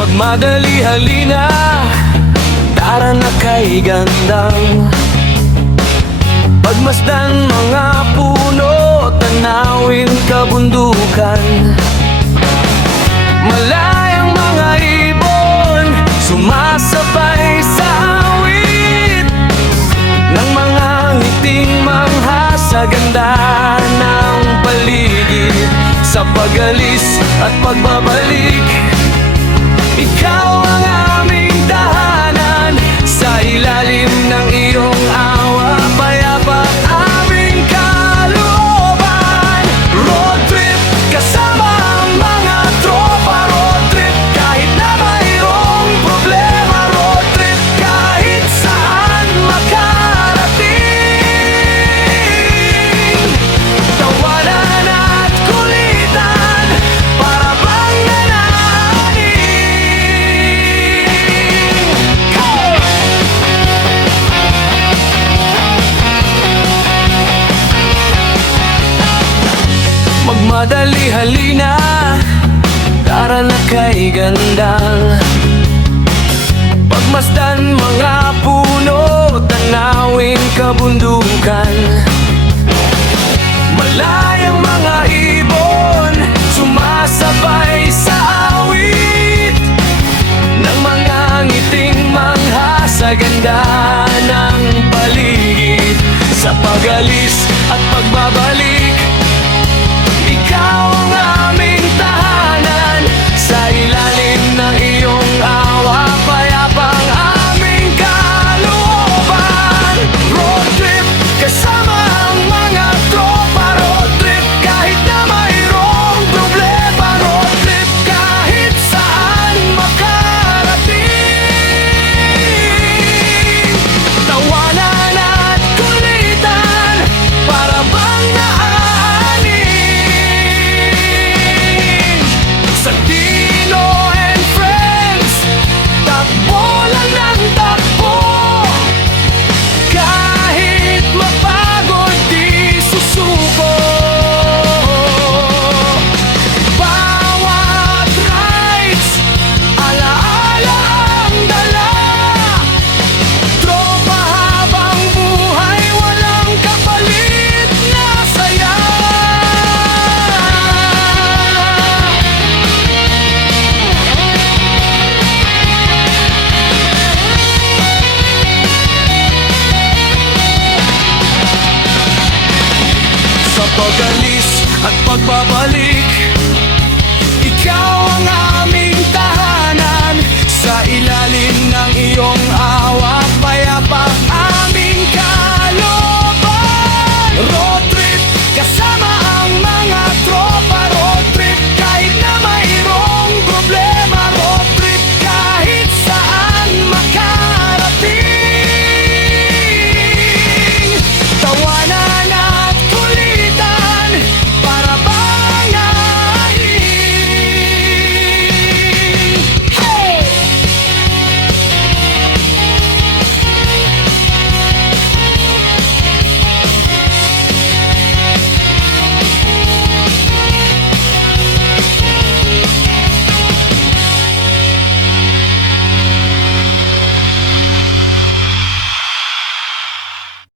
Magmadali halina, tara na kay gandang pagmasdan mga puno, tanawin kabundukan. Malayang mga ibon, sumasabay sa awit ng mga ngiting mangha sa ganda ng paligid. Sa pag-alis at pagbabalik, ikaw ang aming tahanan. Sa ilalim ng iyong awa, payapa aming kalooban. Road trip kasama ang mga tropa. Road trip kahit na mayroong problema. Road trip kahit saan makarating. Tawanan at kulitan, para bang magmadali halina, tara na kay gandang pagmasdan mga puno, tanawin kabundukan. Malayang mga ibon, sumasabay sa awit ng mga ngiting mangha sa ganda ng paligid. Sa pag-alis at pagbabalik, ikaw ang aming tahanan. Sa ilalim ng iyong awa, payapang aming kalooban. Road trip kasama ang mga tropa. Road trip kahit na mayroong problema. Road trip kahit saan makarating. Tawanan at kulitan, para bang Santino and friends, takbo lang ng takbo. Kahit mapagod, di susuko. Bawat rides, alaala ang dala. Tropa habang buhay, walang kapalit na saya. Sa pag-alis at pagbabalik,